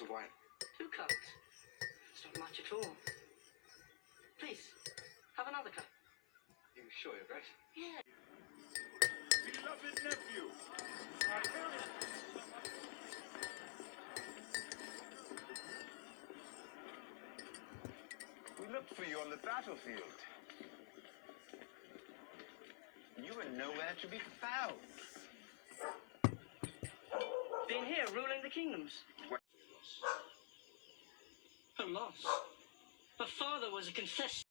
Of wine. 2 cups? It's not much at all. Please, have another cup. You sure, Your Grace? Yeah. Beloved nephew, we looked for you on the battlefield. You were nowhere to be found. Been here ruling the kingdoms. Her loss. Her father was a confessor.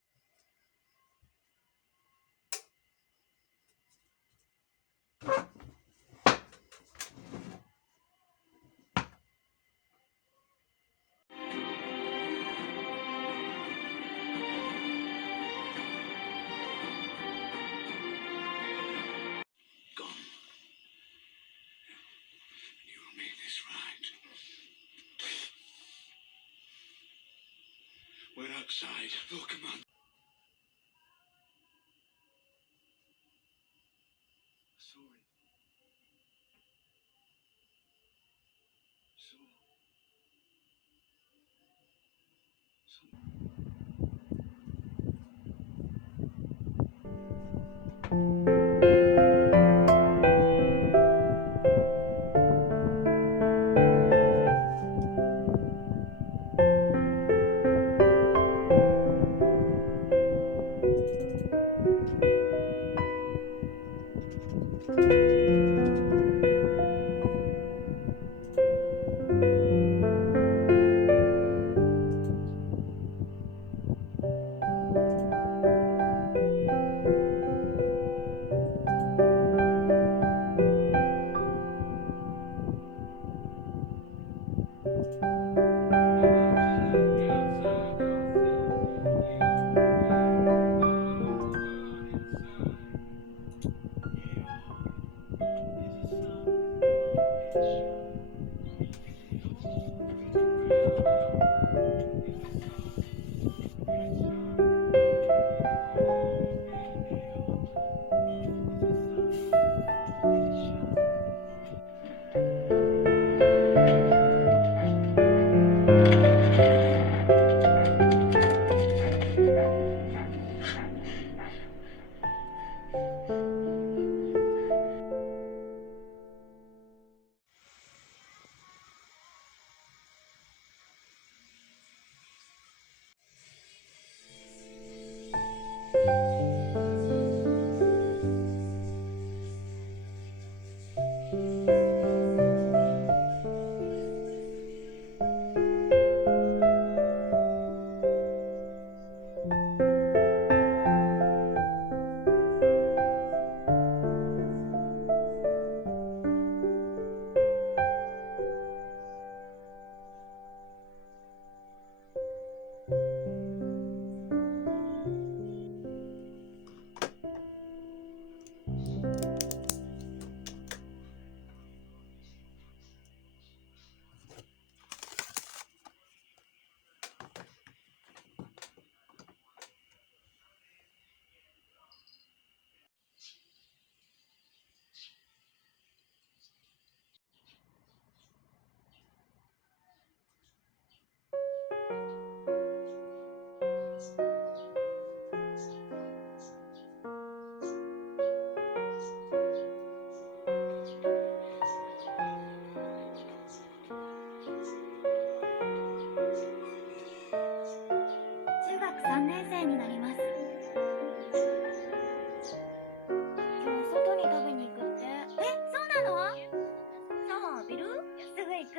We're outside. Oh, come on. Sorry.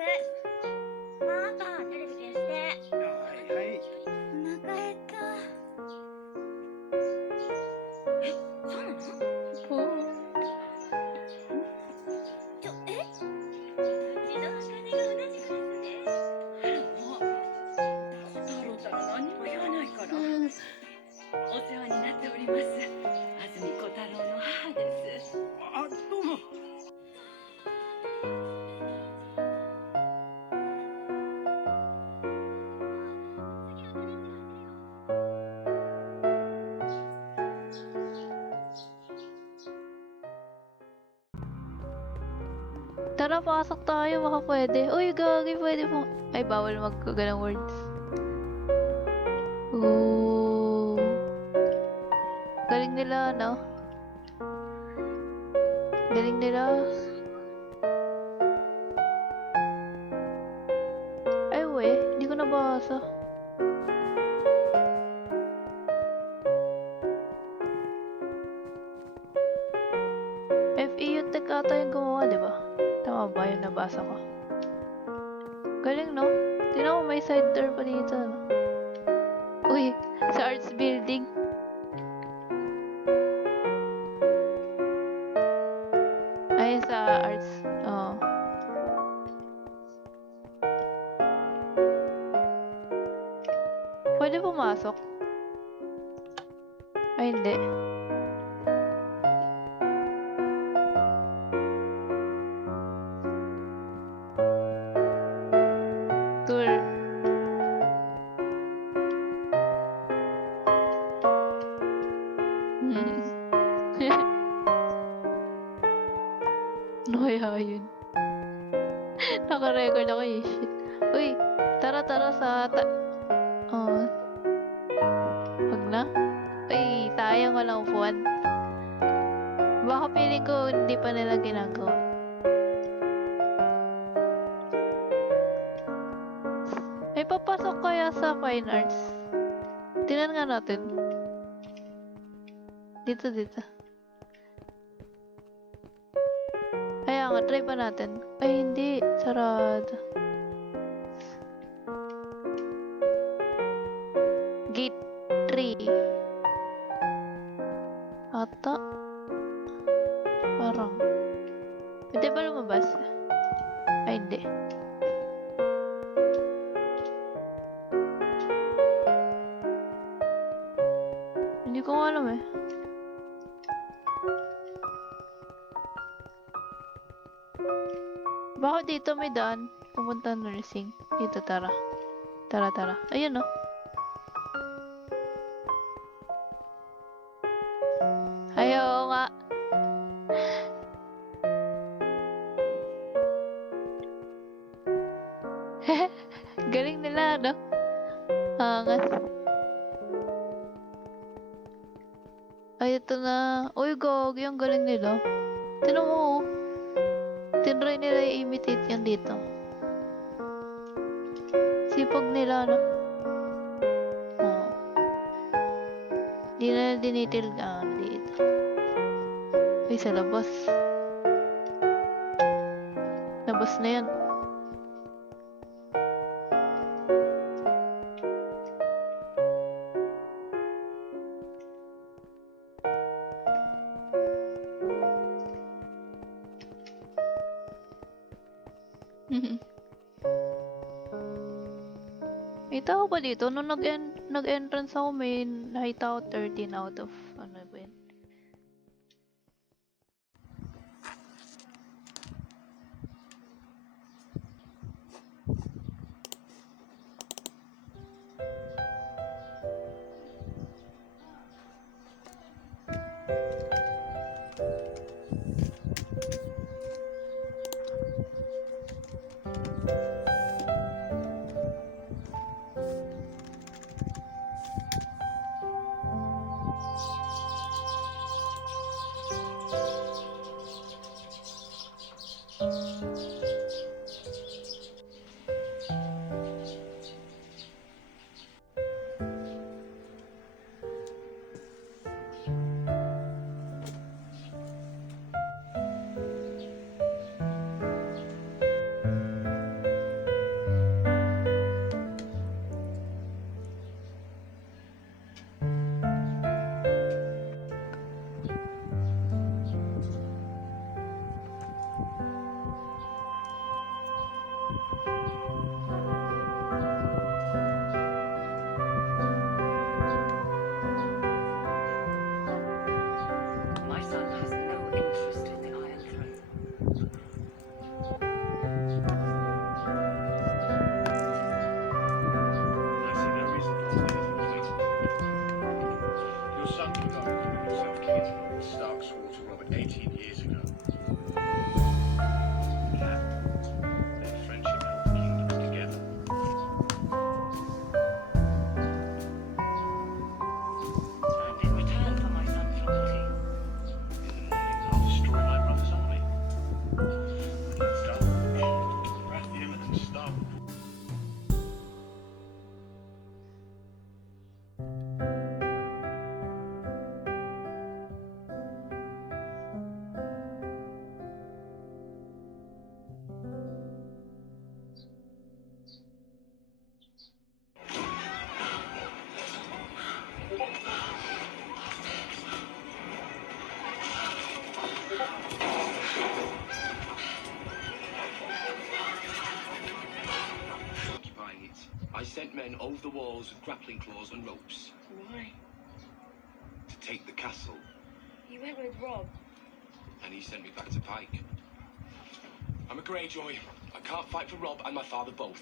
ママ、テレビ消して。はいはい。お腹減った。え、そうなの？うちの赤字が同じクラスで。あらまあ、小太郎たら何も言わないから。お世話になっております。安住小太郎の母です。あ、どうも。Tara, pasok tayo. Baka pwede. Uy, gagi, pwede mo. Ay, bawal magkaganang words. Ooh. Galing nila, no? Galing nila. Ay, we. Hindi ko nabasa. FE yung tech ata yung gumawa, di ba? Tama ba yung nabasa ko? Galing, no? Tingnan mo, may side door pa dito, no? Uy, sa arts building. Ay, sa arts. Oo. Pwede pumasok? Ay, hindi. Tour. Ano kaya yun? Naka-record ako eh. Shit. Uy, tara sa oh, wag na. Uy, sayang walang upuan. Baka feeling ko hindi pa nila ginagawa. May papasok kaya sa fine arts? Tingnan nga natin. Dito. Kaya nga, try pa natin. Ay, hindi. Sarado. Gate 3. Ata. Parang. Pwede ba lumabas? Ay, hindi. Hindi ko alam eh. Baka dito may daan. Pupunta nursing. Dito, tara. Tara. Ayun, no? Ayaw nga. Galing nila, no? Angas. Ay, ito na. Uy, gog. Yung galing nila. Tinan mo, oh. Tinry nila i-imitate yan dito. Sipag nila, no? Oo. Di na dinitilgaan dito. Uy, sa labas. Labas na yan. May tao ba dito? Nung nag-entrance ako, may nakita ako 13 out of ano ba yun? sent men over the walls with grappling claws and ropes Why? to take the castle, You went with Rob. and he sent me back to Pike. I'm a Greyjoy. I can't fight for Rob and my father both.